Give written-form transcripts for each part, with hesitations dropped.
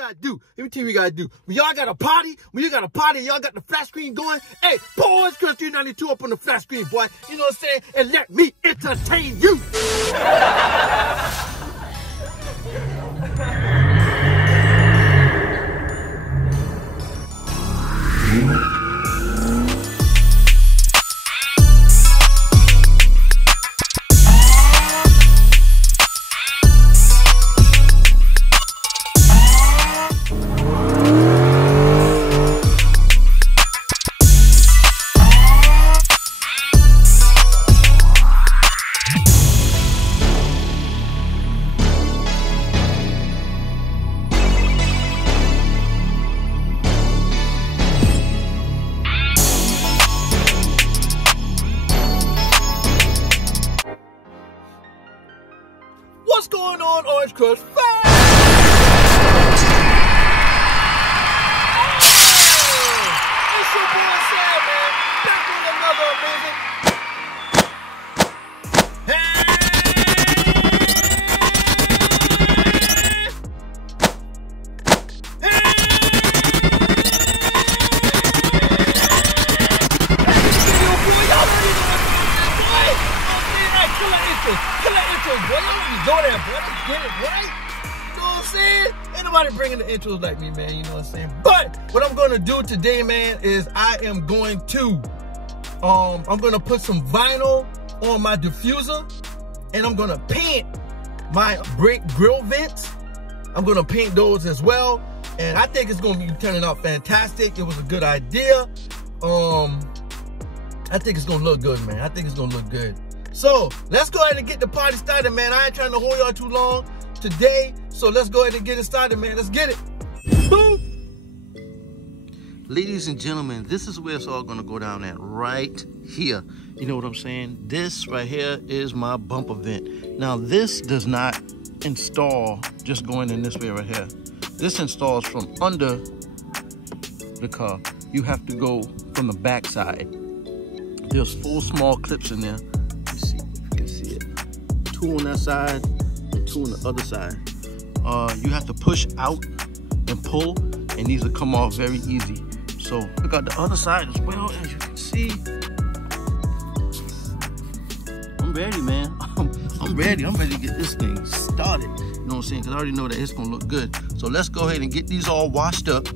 gotta do. Let me tell you what you gotta do. When y'all got a party, y'all got the flat screen going. Hey, pull Orange Crush 392 up on the flat screen, boy. You know what I'm saying? And let me entertain you. What's going on, Orange Crush fans? It's your boy Sam, man. Back with another amazing. You know what I'm saying? Ain't nobody bringing the intros like me, man. You know what I'm saying? But what I'm gonna do today, man, is I am going to I'm gonna put some vinyl on my diffuser, and I'm gonna paint my brick grill vents. I'm gonna paint those as well, and I think it's gonna be turning out fantastic. It was a good idea. I think it's gonna look good, man. I think it's gonna look good. So let's go ahead and get the party started, man. I ain't trying to hold y'all too long today, so let's go ahead and get it started, man. Let's get it. Boom. Ladies and gentlemen, this is where it's all gonna go down at, right here. You know what I'm saying? This right here is my bumper vent. Now this does not install just going in this way right here. This installs from under the car. You have to go from the back side. There's 4 small clips in there. Let's see if you can see it. 2 on that side and 2 on the other side. You have to push out and pull, and these will come off very easy. So we got the other side as well, as you can see. I'm ready, man. I'm ready. I'm ready to get this thing started. You know what I'm saying? Because I already know that it's gonna look good. So let's go ahead and get these all washed up.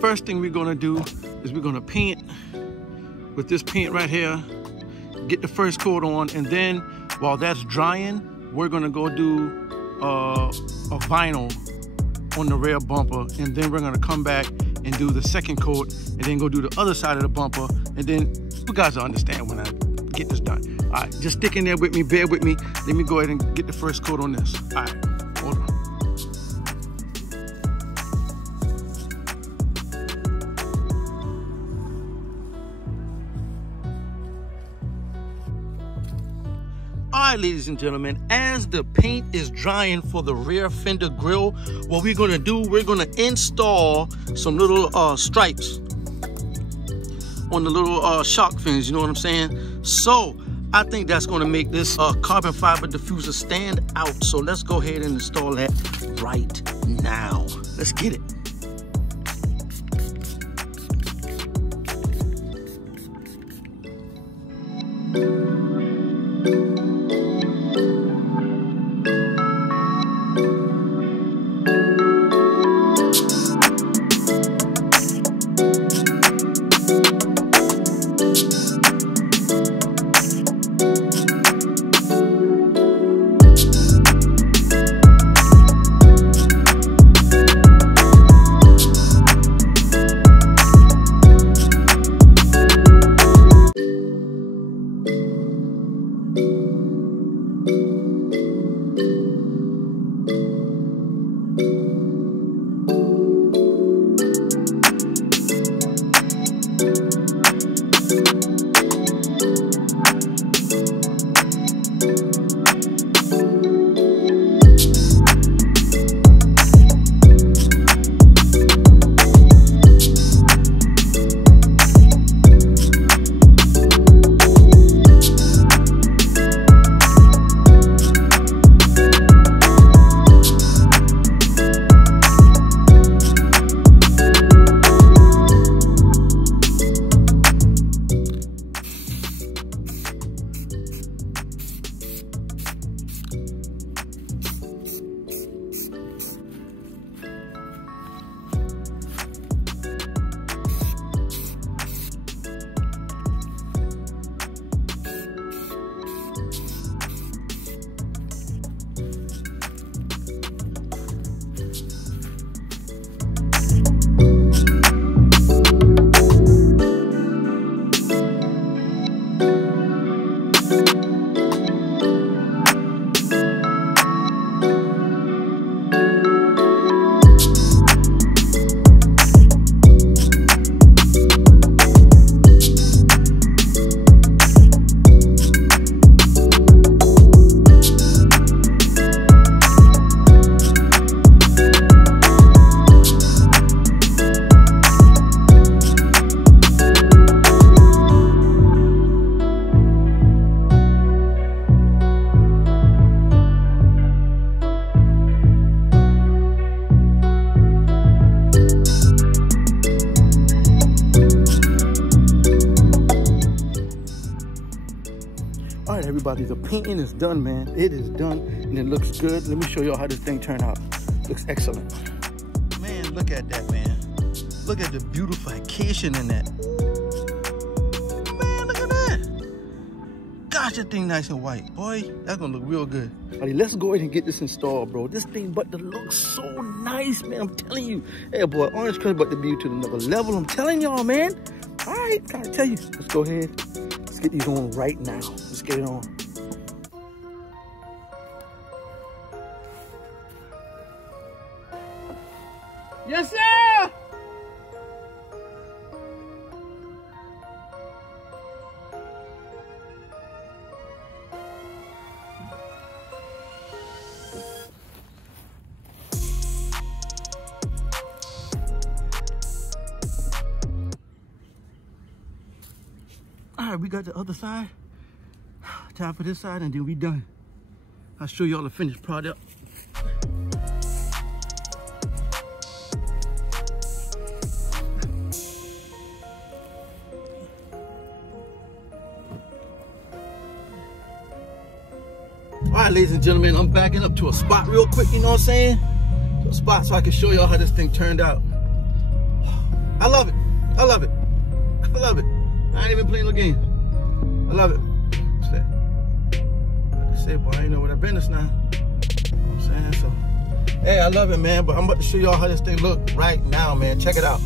First thing we're gonna do is we're gonna paint with this paint right here, get the first coat on, and then while that's drying, we're gonna go do a vinyl on the rear bumper, and then we're gonna come back and do the second coat, and then go do the other side of the bumper, and then you guys will understand when I get this done. All right, just stick in there with me, bear with me. Let me go ahead and get the first coat on this. All right, hold on. All right, ladies and gentlemen, as the paint is drying for the rear fender grille, what we're gonna do, we're gonna install some little stripes on the little shark fins, you know what I'm saying? So I think that's gonna make this carbon fiber diffuser stand out. So let's go ahead and install that right now. Let's get it. right, everybody, the painting is done, man. It is done, and it looks good. Let me show y'all how this thing turned out. Looks excellent. Man, look at that, man. Look at the beautification in that. Man, look at that. Gosh, that thing nice and white. Boy, that's gonna look real good. All right, let's go ahead and get this installed, bro. This thing about to look so nice, man. I'm telling you. Hey, boy, Orange Crush about to be to another level. I'm telling y'all, man. All right, gotta tell you. Let's go ahead. Let's get these on right now. Let's get it on. Yes, sir! All right, we got the other side. Time for this side, and then we done. I'll show y'all the finished product. All right, ladies and gentlemen, I'm backing up to a spot real quick, you know what I'm saying? To a spot so I can show y'all how this thing turned out. I love it. I love it. I love it. I ain't even playing no games. I love it. What's that? Like I said, boy, I ain't know what I've been this now. You know what I'm saying? So, hey, I love it, man, but I'm about to show y'all how this thing look right now, man. Check it out.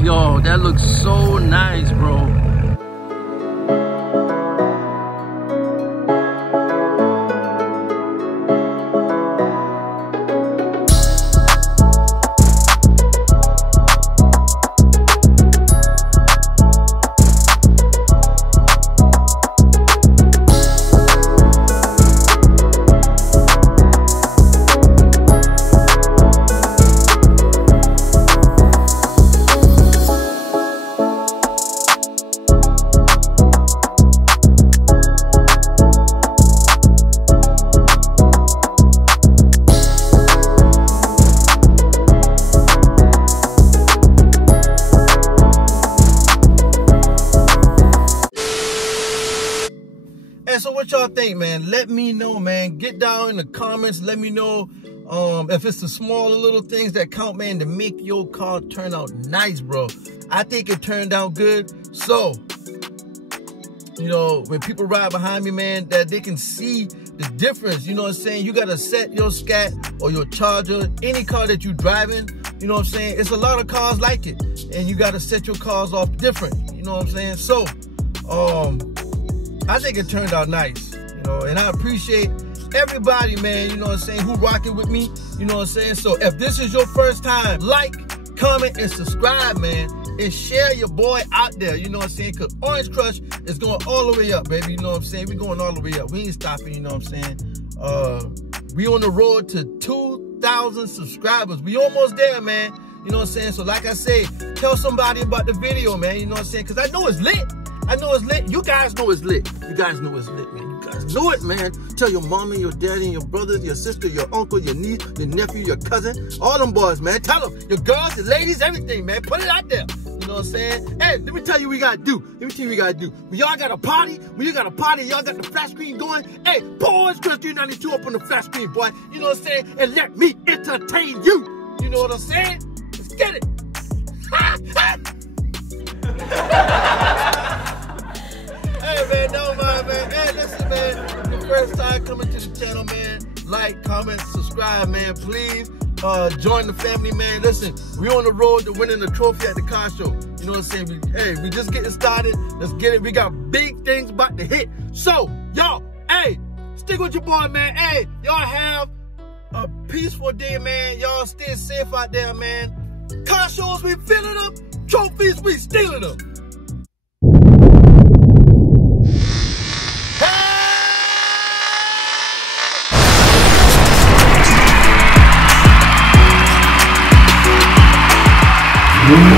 Yo, that looks so nice, bro. So what y'all think, man? Let me know, man. Get down in the comments. Let me know if it's the smaller little things that count, man, to make your car turn out nice, bro. I think it turned out good. So, you know, when people ride behind me, man, that they can see the difference. You know what I'm saying? You got to set your Scat or your Charger, any car that you're driving. You know what I'm saying? It's a lot of cars like it. And you got to set your cars off different. You know what I'm saying? So, I think it turned out nice, you know, and I appreciate everybody, man, you know what I'm saying, who rocking with me, you know what I'm saying. So if this is your first time, like, comment, and subscribe, man, and share your boy out there, you know what I'm saying, because Orange Crush is going all the way up, baby, you know what I'm saying. We're going all the way up. We ain't stopping, you know what I'm saying. We on the road to 2,000 subscribers. We almost there, man, you know what I'm saying. So like I say, tell somebody about the video, man, you know what I'm saying, because I know it's lit. I know it's lit. You guys know it's lit. You guys know it's lit, man. You guys know it, man. Tell your mama, your daddy, your brothers, your sister, your uncle, your niece, your nephew, your cousin, all them boys, man. Tell them. Your girls, your ladies, everything, man. Put it out there. You know what I'm saying? Hey, let me tell you what we got to do. Let me tell you what we got to do. When y'all got a party, y'all got the flat screen going, hey, put Orange Crush 392 up on the flat screen, boy. You know what I'm saying? And let me entertain you. You know what I'm saying? Let's get it. Hey, man, don't mind, man. Hey, listen, man. The first time coming to the channel, man. Like, comment, subscribe, man. Please join the family, man. Listen, we on the road to winning the trophy at the car show. You know what I'm saying? We just getting started. Let's get it. We got big things about to hit. So, y'all, hey, stick with your boy, man. Hey, y'all have a peaceful day, man. Y'all stay safe out there, man. Car shows, we filling up. Trophies, we stealing them. Hey!